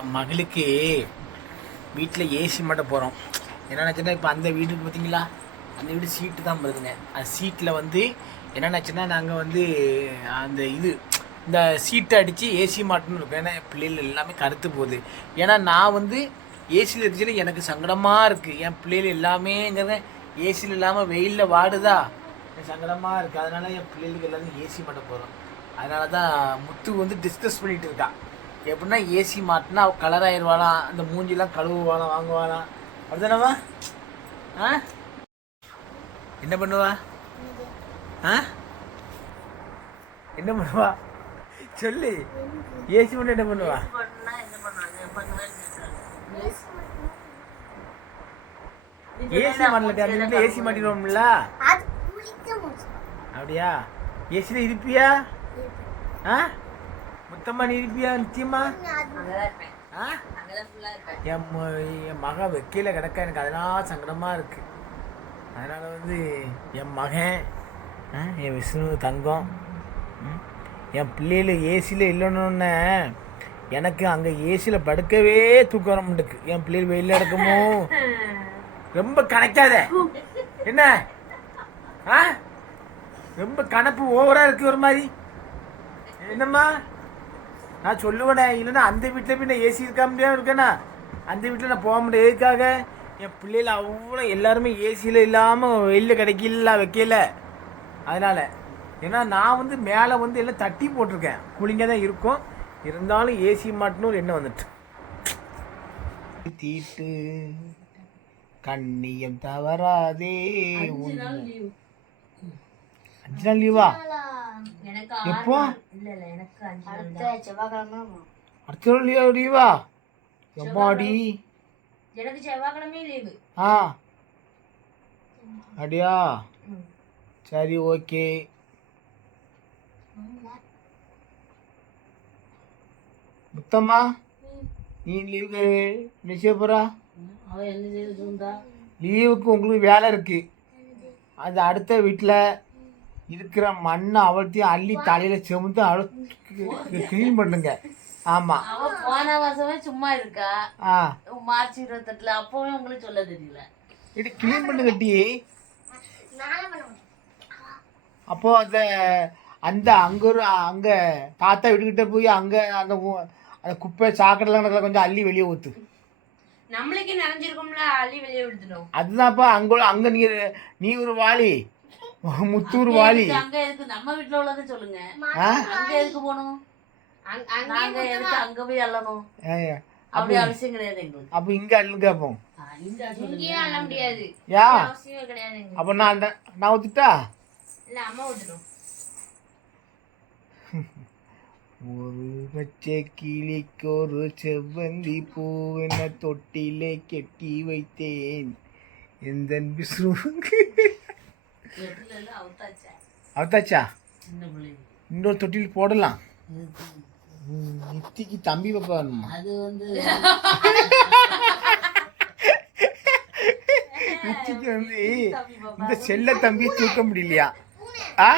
என் மகளுக்கு வீட்டில் ஏசி மட்டும் போகிறோம் என்ன நினச்சுன்னா இப்போ அந்த வீட்டுக்கு பார்த்தீங்களா அந்த வீடு சீட்டு தான் வருதுங்க அந்த சீட்டில் வந்து என்ன நினச்சுன்னா நாங்கள் வந்து அந்த இது இந்த சீட்டை அடித்து ஏசி மாட்டணும்னு இருக்கோம். ஏன்னா என் பிள்ளைகள் எல்லாமே கருத்து போகுது. ஏன்னா நான் வந்து ஏசியில் இருந்துச்சுல எனக்கு சங்கடமாக இருக்குது என் பிள்ளைகள் எல்லாமேங்கிறத ஏசியில் இல்லாமல் வெயிலில் வாடுதா? எனக்கு சங்கடமாக இருக்குது அதனால என் பிள்ளைகளுக்கு எல்லாத்தையும் ஏசி மாட்ட போகிறோம் அதனால தான் முத்து வந்து டிஸ்கஸ் பண்ணிகிட்டு இருக்கா. எப்படின்னா ஏசி மாட்டினா அவள் கலர் ஆயிடுவாளாம் அந்த மூஞ்சிலாம் கழுவுவாளாம் வாங்குவாளாம் அப்படிதானவா ஆ? என்ன பண்ணுவா? ஆ? என்ன பண்ணுவா? சொல்லு. ஏசி மட்டும் என்ன பண்ணுவா? ஏசி மாட்டல அந்த வீட்டில் ஏசி மாட்டிடுவோம்ல அப்படியா? ஏசியில் இருப்பியா? ஆ? மொத்தமாக நீ நிச்சயமா ஆ? என் என் மகன் வெக்கையில் கிடக்க எனக்கு அதெல்லாம் சங்கடமாக இருக்கு. அதனால் வந்து என் மகன் ஆ, என் விஷ்ணு தங்கம் என் பிள்ளைகள் ஏசியில் இல்லைன்னு எனக்கு அங்கே ஏசியில் படுக்கவே தூக்கம் வர மாட்டேக்கு என் பிள்ளைகள் வெயிலில் கிடக்குமோ? ரொம்ப கணக்காத. என்ன? ஆ? ரொம்ப கணப்பு ஓவராக இருக்கு ஒரு மாதிரி. என்னம்மா? நான் சொல்லுவேனே இல்லைன்னா அந்த வீட்டில் போய் நான் ஏசி இருக்க முடியாம இருக்கேனா? அந்த வீட்டில் நான் போக முடியாது எதுக்காக? என் பிள்ளைகள் அவ்வளோ எல்லாருமே ஏசியில் இல்லாமல் வெளியில் கிடைக்கல வைக்கல. அதனால் ஏன்னா நான் வந்து மேலே வந்து எல்லாம் தட்டி போட்டிருக்கேன். கூலிங்காக தான் இருக்கும். இருந்தாலும் ஏசி மாட்டணும் ஒரு எண்ணம் வந்துட்டு. தீட்டு கண்ணியம் தவறாதே அஞ்சு நாள் லீவா எப்போ? அடுத்த நாள் லீவா லீவா எம்மாடி எனக்கு செவ்வாய்க்கிழமை லீவு ஆ. அப்படியா சரி ஓகே. முத்தம்மா நீ லீவுக்கு போகிறா என்ன செய்து இருந்தா லீவுக்கு உங்களுக்கு வேலை இருக்கு. அது அடுத்த வீட்டில் இருக்கிற மண்ணை அவள்த்தையும் அள்ளி தலையில் செமுத்து அவளை க்ளீன் பண்ணுங்க. ஆமாம் அவ போன வருஷமே சும்மா இருக்கா? ஆ. மார்ச் இருபத்தெட்டுல அப்பவே உங்களுக்கு சொல்ல தெரியல. இது க்ளீன் பண்ணுங்க டீ. நானே பண்ண முடியும் அப்போ அந்த அந்த அங்க ஒரு அங்க தாத்தா வீட்டுக்கிட்ட போய் அங்க அந்த அந்த குப்பை சாக்கடைலாம் கிடக்கல கொஞ்சம் அள்ளி வெளியே ஊத்து. நம்மளுக்கு நிறைஞ்சிருக்கும்ல அள்ளி வெளியே விடுத்துடும் அதுதான்ப்பா அங்க அங்க நீ நீ ஒரு வாளி. முத்தூர் வாளி அங்க எதுக்கு? நம்ம வீட்டுல உள்ளதை சொல்லுங்க. அங்க எதுக்கு போகணும்? நாங்க எதுக்கு அங்க போய் அள்ளணும்? அப்படி அவசியம் கிடையாது எங்களுக்கு. அப்போ இங்க அள்ளு கேட்போம் ஆ, இந்த சொல்லுங்க. அள்ள முடியாது. யா? அப்போ நான் நான் ஒரு பச்சை கிளிக்கு ஒரு செவ்வந்தி பூவென தொட்டிலே கெட்டி வைத்தேன். எந்த எல்லாம் அவுத்தாச்சா? இன்னொரு தொட்டில் போடலாம். நித்திக்கு தம்பி பாப்பா வேணுமா? அது வந்து நித்திக்கு வந்து தம்பி பாப்பா. இந்த செல்ல தம்பியை தூக்க முடியலையா? ஆ?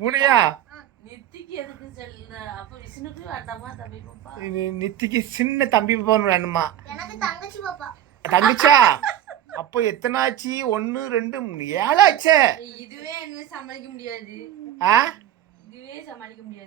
பூனையா? நித்திக்கு தம்பி சின்ன தம்பி பாப்பா வேணுமா? எனக்கு தங்கச்சி பாப்பா. தங்கச்சா? அப்போ எத்தனை ஆச்சு ஒன்று ரெண்டு ஏழாச்சே? இதுவே என்ன சமாளிக்க முடியாது. ஆ? இதுவே சமாளிக்க முடியாது.